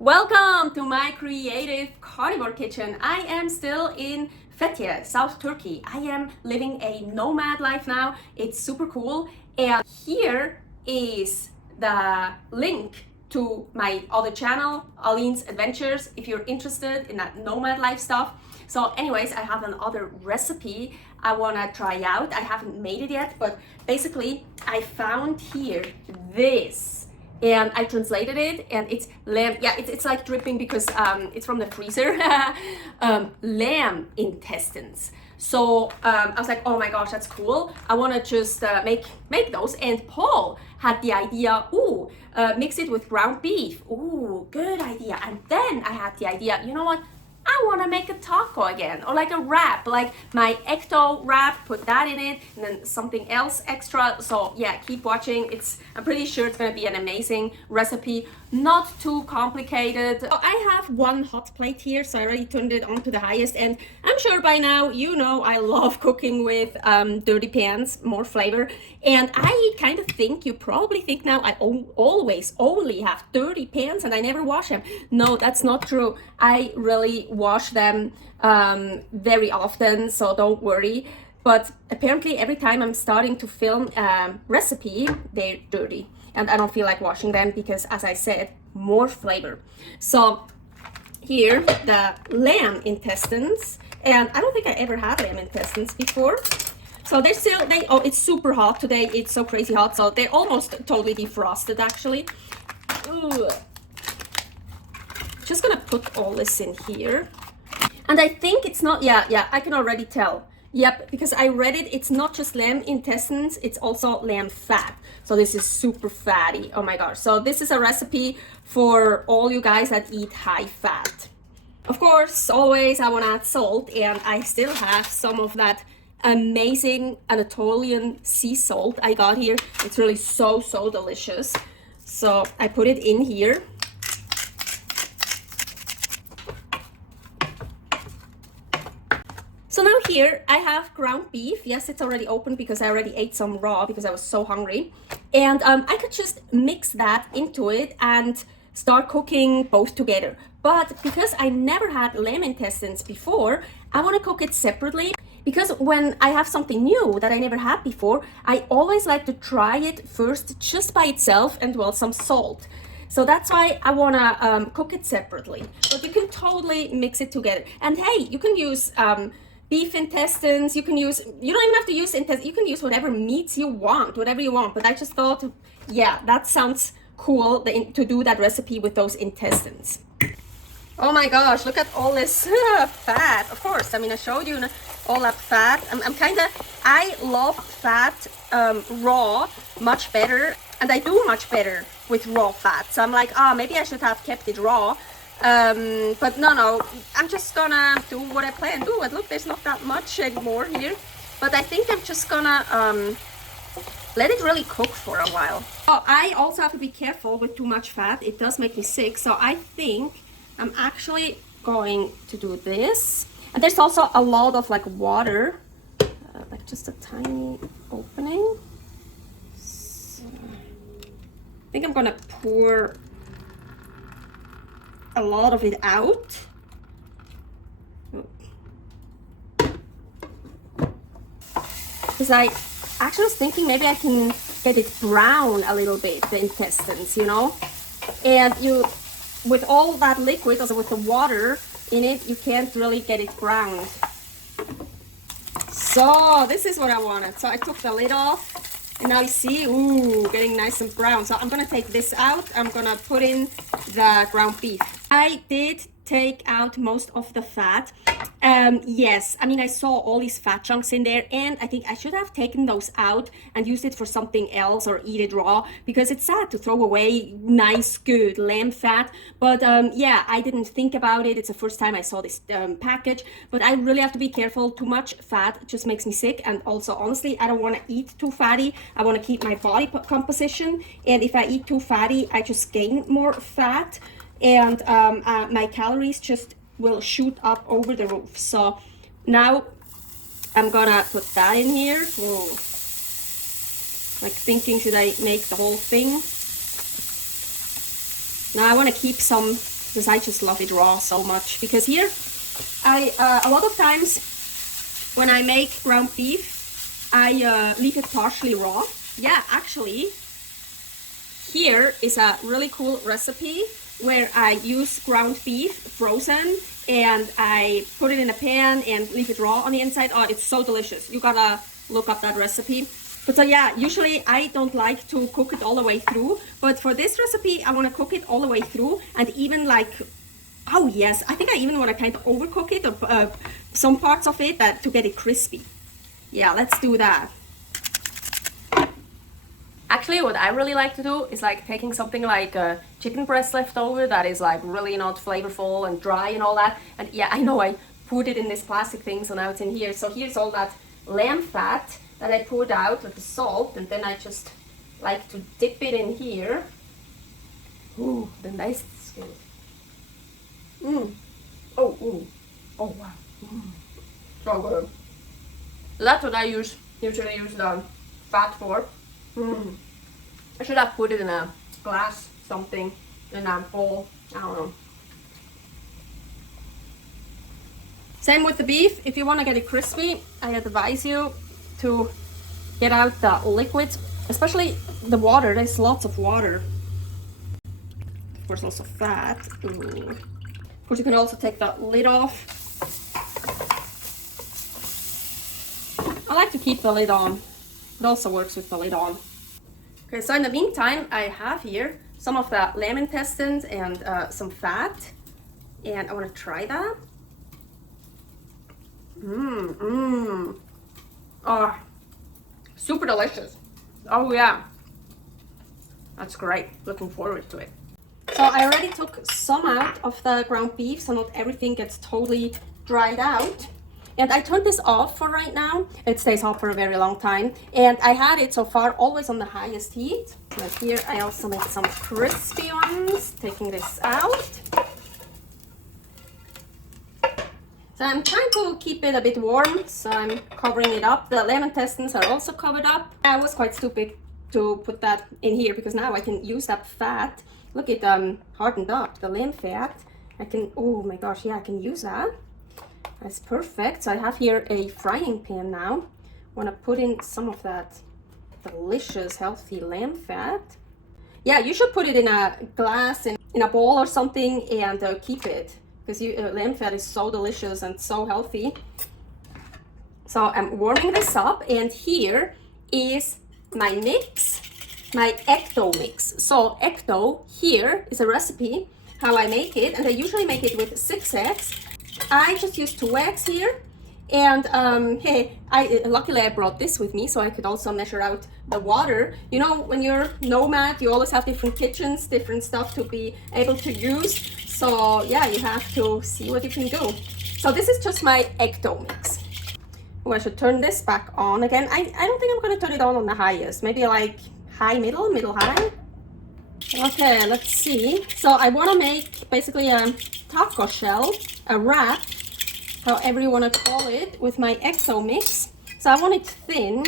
Welcome to my creative carnivore kitchen. I am still in Fethiye, South Turkey. I am living a nomad life now. It's super cool. And here is the link to my other channel, Aline's Adventures, if you're interested in that nomad life stuff. So anyways, I have another recipe I wanna try out. I haven't made it yet, but basically I found here this. And I translated it, and it's lamb. Yeah, it's like dripping because it's from the freezer. Lamb intestines. So I was like, oh my gosh, that's cool. I want to just make those. And Paul had the idea. Mix it with ground beef. Ooh, good idea. And then I had the idea. You know what? I want to make a taco again, or like a wrap, like my ecto wrap, put that in it, and then something else extra. So yeah, keep watching. I'm pretty sure it's going to be an amazing recipe, not too complicated. So I have one hot plate here, so I already turned it on to the highest, and I'm sure by now you know I love cooking with dirty pans, more flavor. And I kind of think, you probably think now I always only have dirty pans and I never wash them. No, that's not true. I really wash them very often, so don't worry. But apparently every time I'm starting to film a recipe, they're dirty. And I don't feel like washing them because, as I said, more flavor. So here, the lamb intestines. And I don't think I ever had lamb intestines before. So it's super hot today. It's so crazy hot. So they're almost totally defrosted, actually. Ooh. Just gonna put all this in here. And I think it's not, yeah, I can already tell. Yep, because I read it, it's not just lamb intestines, it's also lamb fat. So this is super fatty. Oh my gosh. So this is a recipe for all you guys that eat high fat. Of course, always I want to add salt, and I still have some of that amazing Anatolian sea salt I got here. It's really so delicious. So I put it in here. So now here I have ground beef. Yes, it's already open because I already ate some raw because I was so hungry. And I could just mix that into it and start cooking both together. But because I never had lamb intestines before, I want to cook it separately. Because when I have something new that I never had before, I always like to try it first just by itself and, well, some salt. So that's why I want to cook it separately. But you can totally mix it together. And hey, you can use beef intestines. You don't even have to use intestines. You can use whatever meats you want, whatever you want. But I just thought, yeah, that sounds cool to do that recipe with those intestines. Oh my gosh, look at all this fat. Of course, I mean, I showed you all that fat. I love fat raw much better, and I do much better with raw fat. So I'm like, maybe I should have kept it raw. But no, I'm just gonna do what I plan. Ooh, and look, there's not that much anymore here. But I think I'm just gonna let it really cook for a while. Oh, I also have to be careful with too much fat. It does make me sick. So I think I'm actually going to do this. And there's also a lot of like water, like just a tiny opening. So I think I'm gonna pour a lot of it out. Because I actually was thinking maybe I can get it brown a little bit, the intestines, you know? And with all that liquid, also with the water in it, you can't really get it brown. So this is what I wanted. So I took the lid off, and now you see, ooh, getting nice and brown. So I'm gonna take this out. I'm gonna put in the ground beef. I did take out most of the fat. Yes, I mean, I saw all these fat chunks in there, and I think I should have taken those out and used it for something else or eat it raw, because it's sad to throw away nice, good lamb fat. But yeah, I didn't think about it. It's the first time I saw this package, but I really have to be careful. Too much fat just makes me sick. And also, honestly, I don't want to eat too fatty. I want to keep my body composition, and if I eat too fatty, I just gain more fat, and my calories just will shoot up over the roof. So now I'm gonna put that in here. Whoa. Like thinking, should I make the whole thing? Now I want to keep some because I just love it raw so much. Because here, a lot of times when I make ground beef, I leave it partially raw. Yeah, actually, here is a really cool recipe where I use ground beef frozen and I put it in a pan and leave it raw on the inside. Oh, it's so delicious. You gotta look up that recipe. But so yeah, usually I don't like to cook it all the way through, but for this recipe I want to cook it all the way through, and even like, oh yes, I think I even want to kind of overcook it, or some parts of it to get it crispy. Yeah, let's do that. Actually, what I really like to do is like taking something like a chicken breast left over that is like really not flavorful and dry and all that. And yeah, I know I put it in this plastic thing, so now it's in here. So here's all that lamb fat that I poured out with the salt, and then I just like to dip it in here. Ooh, the nice skin. Oh, ooh. Oh wow. So good. That's what I usually use the fat for. I should have put it in a glass, something, in a bowl. I don't know. Same with the beef. If you want to get it crispy, I advise you to get out the liquids, especially the water. There's lots of water. Of course, lots of fat. Ooh. Of course, you can also take the lid off. I like to keep the lid on. It also works with the lid on. Okay, so in the meantime, I have here some of the lamb intestines and some fat, and I want to try that. Oh, super delicious. Oh yeah, that's great. Looking forward to it. So I already took some out of the ground beef, so not everything gets totally dried out. And I turned this off for right now. It stays hot for a very long time. And I had it so far always on the highest heat. But here I also made some crispy ones, taking this out. So I'm trying to keep it a bit warm, so I'm covering it up. The lamb intestines are also covered up. I was quite stupid to put that in here because now I can use that fat. Look, it hardened up, the lamb fat. I can, oh my gosh, yeah, I can use that. That's perfect. So I have here a frying pan now. I want to put in some of that delicious, healthy lamb fat. Yeah, you should put it in a glass, in a bowl or something, and keep it. Because lamb fat is so delicious and so healthy. So I'm warming this up, and here is my mix, my ecto mix. So ecto here is a recipe, how I make it, and I usually make it with 6 eggs. I just used 2 eggs here, and hey, luckily I brought this with me so I could also measure out the water. You know, when you're nomad, you always have different kitchens, different stuff to be able to use. So yeah, you have to see what you can do. So this is just my ecto mix. Oh, I should turn this back on again. I don't think I'm going to turn it on the highest. Maybe like high, middle, high. Okay, let's see. So I want to make basically a taco shell, a wrap, however you want to call it, with my ecto mix. So I want it thin.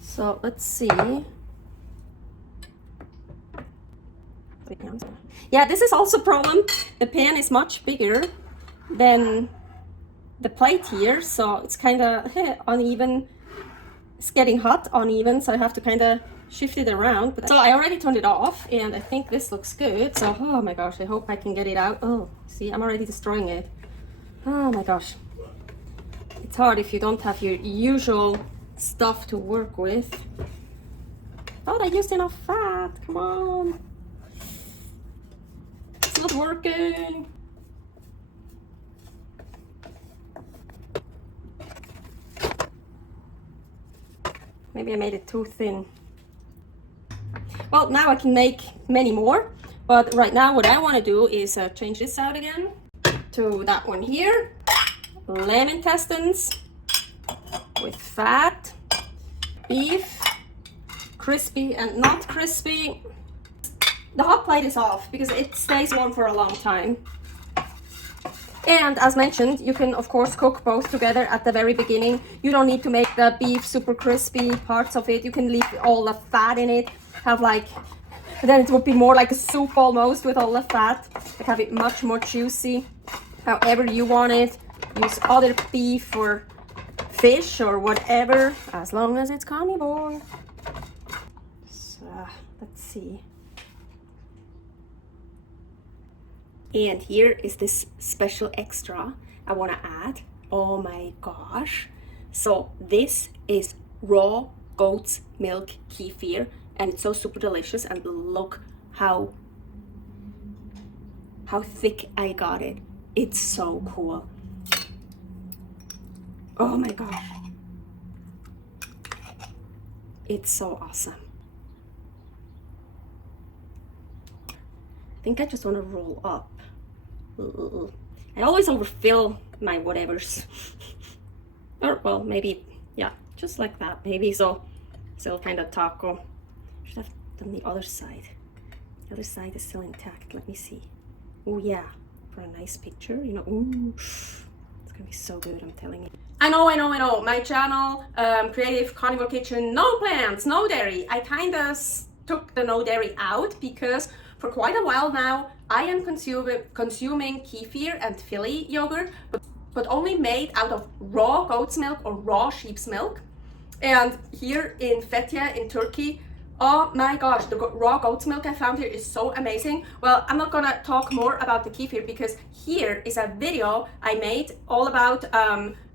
So let's see. Yeah, this is also a problem. The pan is much bigger than the plate here, so it's kind of uneven. It's getting hot, uneven, so I have to kind of shift it around. But so I already turned it off, and I think this looks good. So, oh my gosh, I hope I can get it out. Oh, see, I'm already destroying it. Oh my gosh. It's hard if you don't have your usual stuff to work with. Thought I used enough fat. Come on. It's not working. Maybe I made it too thin. Well, now I can make many more, but right now what I want to do is change this out again to that one here. Lamb intestines with fat, beef, crispy and not crispy. The hot plate is off because it stays warm for a long time. And as mentioned, you can of course cook both together at the very beginning. You don't need to make the beef super crispy parts of it. You can leave all the fat in it, have like But then it would be more like a soup almost with all the fat. Like have it much more juicy. However you want it. Use other beef or fish or whatever, as long as it's carnivore. So, let's see. And here is this special extra I want to add. Oh my gosh. So this is raw goat's milk kefir, and it's so super delicious. And look how thick I got it. It's so cool. Oh my gosh. It's so awesome. I think I just want to roll up. I always overfill my whatevers. Or, well, maybe, yeah, just like that. Maybe so. Still kind of taco. Should have done the other side. The other side is still intact. Let me see. Oh, yeah. For a nice picture, you know. Ooh. It's gonna be so good, I'm telling you. I know. My channel, Creative Carnivore Kitchen, no plants, no dairy. I kind of took the no dairy out because for quite a while now, I am consuming kefir and Philly yogurt, but only made out of raw goat's milk or raw sheep's milk. And here in Fethiye in Turkey, oh my gosh, the raw goat's milk I found here is so amazing. Well, I'm not gonna talk more about the kefir because here is a video I made all about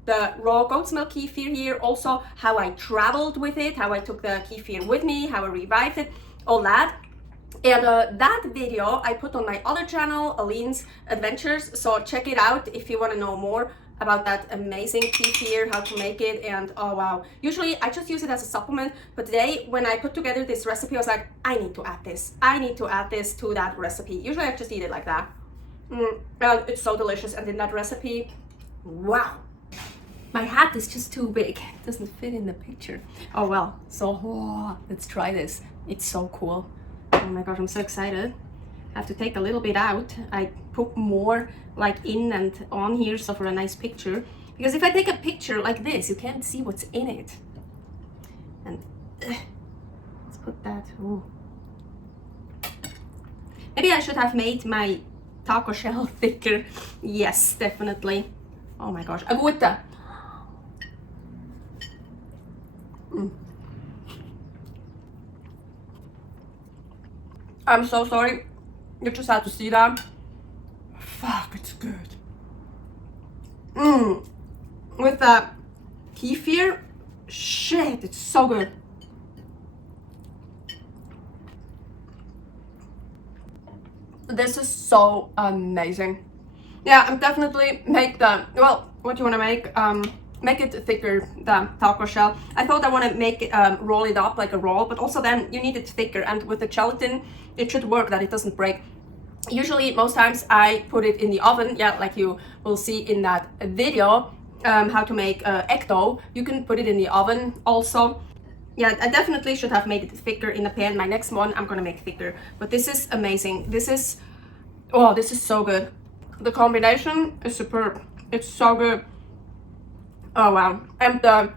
the raw goat's milk kefir here, also how I traveled with it, how I took the kefir with me, how I revived it, all that. And that video I put on my other channel, Aline's Adventures, so check it out if you want to know more about that amazing kefir, how to make it. And oh wow, usually I just use it as a supplement, but today when I put together this recipe I was like, I need to add this to that recipe. Usually I just eat it like that. And it's so delicious. And in that recipe, wow, my hat is just too big, it doesn't fit in the picture. Oh well, so let's try this. It's so cool. Oh my gosh, I'm so excited. I have to take a little bit out. I put more like in and on here, so for a nice picture. Because if I take a picture like this, you can't see what's in it. And let's put that. Ooh. Maybe I should have made my taco shell thicker. Yes, definitely. Oh my gosh, agüita. I'm so sorry. You just had to see that. Fuck, it's good. With the kefir, shit, it's so good. This is so amazing. Yeah, I'm definitely make the, well, what do you want to make it thicker, the taco shell. I thought I want to make it, roll it up like a roll, but also then you need it thicker, and with the gelatin it should work that it doesn't break. Usually most times I put it in the oven, yeah, like you will see in that video, how to make egg dough. You can put it in the oven also. Yeah, I definitely should have made it thicker in the pan. My next one I'm gonna make thicker, but this is amazing. This is, oh, this is so good. The combination is superb. It's so good. Oh wow. And the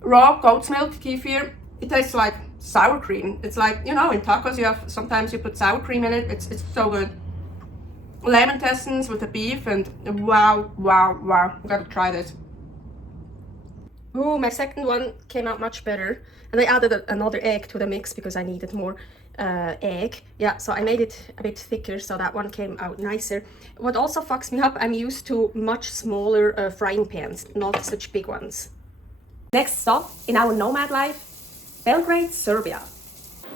raw goat's milk kefir, it tastes like sour cream. It's like, you know, in tacos you have, sometimes you put sour cream in it. It's so good. Lamb intestines with the beef, and wow. I gotta try this. Ooh, my second one came out much better. And I added another egg to the mix because I needed more egg. Yeah, so I made it a bit thicker, so that one came out nicer. What also fucks me up, I'm used to much smaller frying pans, not such big ones. Next stop in our nomad life, Belgrade, Serbia.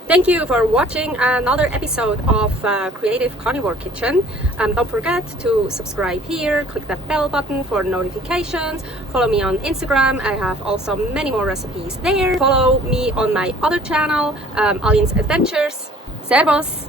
Thank you for watching another episode of Creative Carnivore Kitchen. Don't forget to subscribe here, click that bell button for notifications, follow me on Instagram, I have also many more recipes there. Follow me on my other channel, Aline's Adventures. Servus!